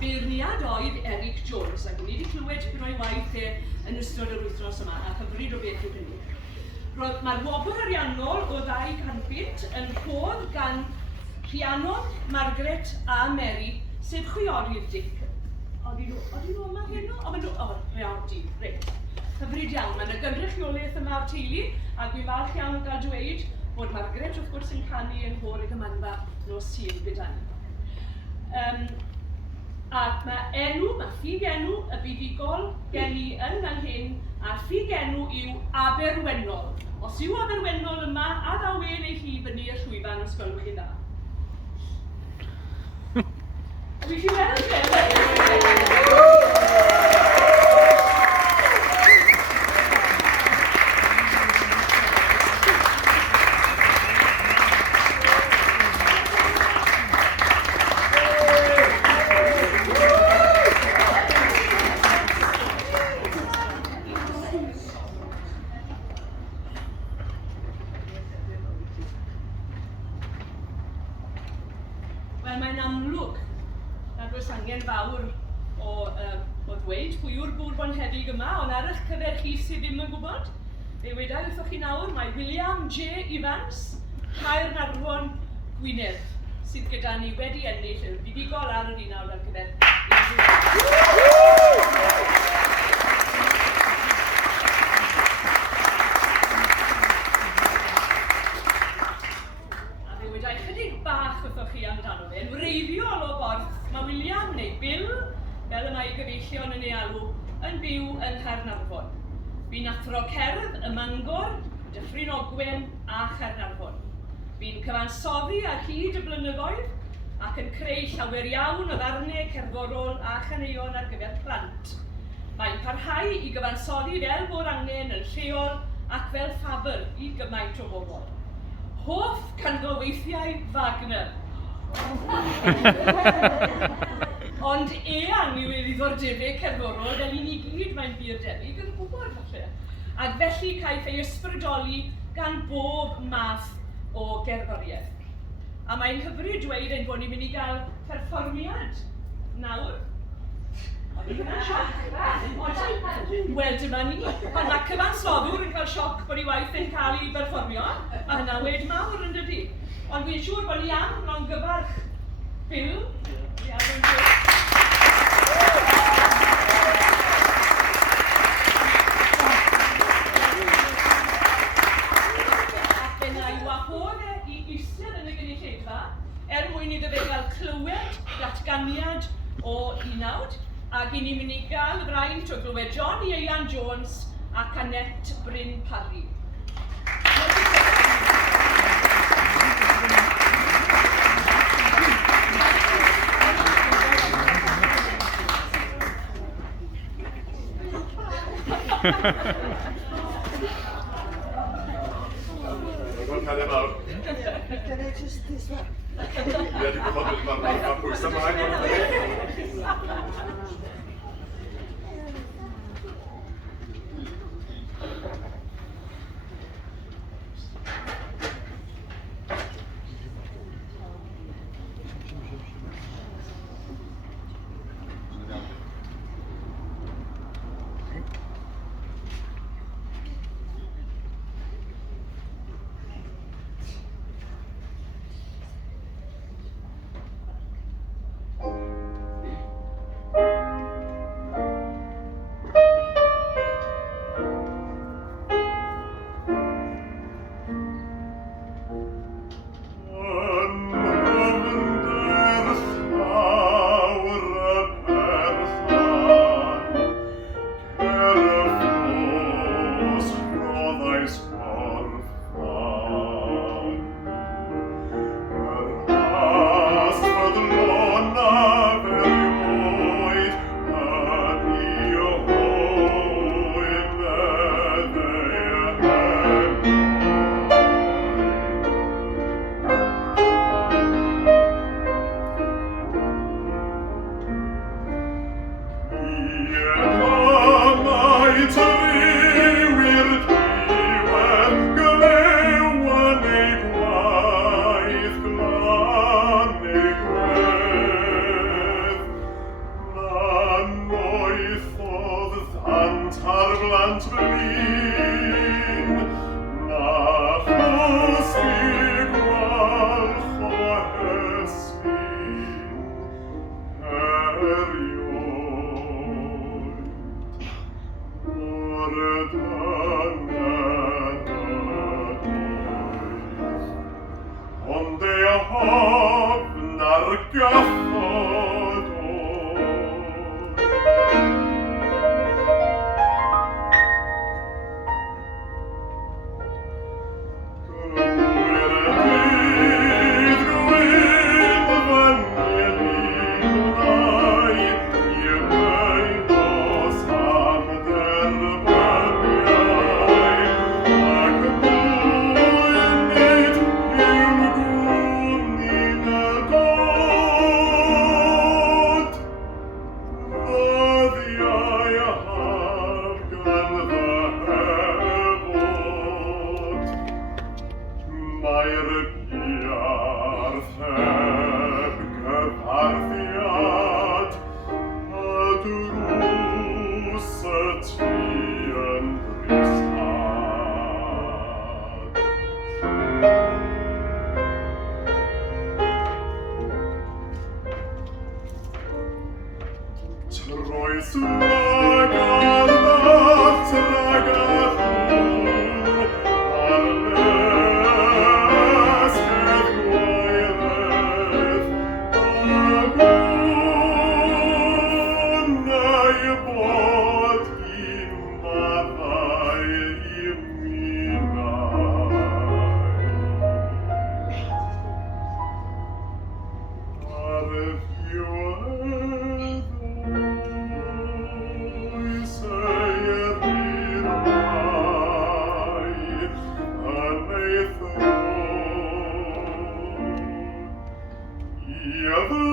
beirniad oedd Dic Jones, ac ni wedi clywed yn o'i waith yn ystod yr wythnos yma, a hyfryd o beth yw hynny. Mae'r wobr ariannol o 200 yn rhodd gan Rhiannon, Margaret a Mary, sef chwiorydd Dic. Oedden nhw yma heno? Realdi, reit. Hyfryd iawn, mae'n y gynrychiolaeth yma o'r teulu, a dwi'n falch iawn o gael dweud bod Margaret wrth gwrs yn canu yn hôl y gymanfa nos Sul gyda ni. Ac mae ffug enw y buddugol gen i yn fan hyn, a'r ffug enw yw Aberwennol. Os yw Aberwennol yma, a ddawen ei hi fyny y llwyfan os gwelwch chi dda. Dwi'n chi weld mae'n amlwg nad oes angen fawr o ddweud pwy yw'r bwr bonheddig yma, ond ar eich cyfer chi sydd ddim yn gwybod, fe wedai wrthoch chi nawr, mae William J. Evans, Caernarfon, Gwynedd, sydd gyda ni wedi ennill y buddugol ar yr Unawd ar gyfer. Bach wrthoch chi amdano fe. Yn wreiddiol o borth, mae William neu Bill, fel y mae gyfeillion yn ei alw, yn byw yn Caernarfon. Bu'n athro cerdd ym Mangor, Dyffryn Ogwen a Caernarfon. Bu'n cyfansoddi ar hyd y blynyddoedd ac yn creu llawer iawn o ddarnau cerddorol a chaneuon ar gyfer plant. Mae'n parhau i gyfansoddi fel bod angen yn lleol ac fel ffabr i gymaint o bobl. Hoff candleweithiau Wagner. Ond eang yw ei ddiddordebau cerddorol, fel i ni gyd mae'n byd debyg yn gwybod falle. Ac felly caiff ei ysbrydoli gan bob math o gerddoriaeth. A mae'n hyfryd dweud ein bod ni'n mynd i gael perfformiad nawr. Wel, dyma ni. Ond mae cyfansoddwr yn cael sioc bod ei waith yn cael ei berfformio, a hynna wed mawr yn dydi. Ond dwi'n siŵr bod ni am mewn gyfarch Bill. Ac yna i wahodd i eistedd yn y gynulleidfa, mwyn iddo fe gael clywed datganiad o Unawd, ac i ni'n mynd i gael y fraint o glywed John Ieuan Jones ac Annette Bryn Parry. Can I just this one? Ja, die behandelt man nach Pulsam Yeah.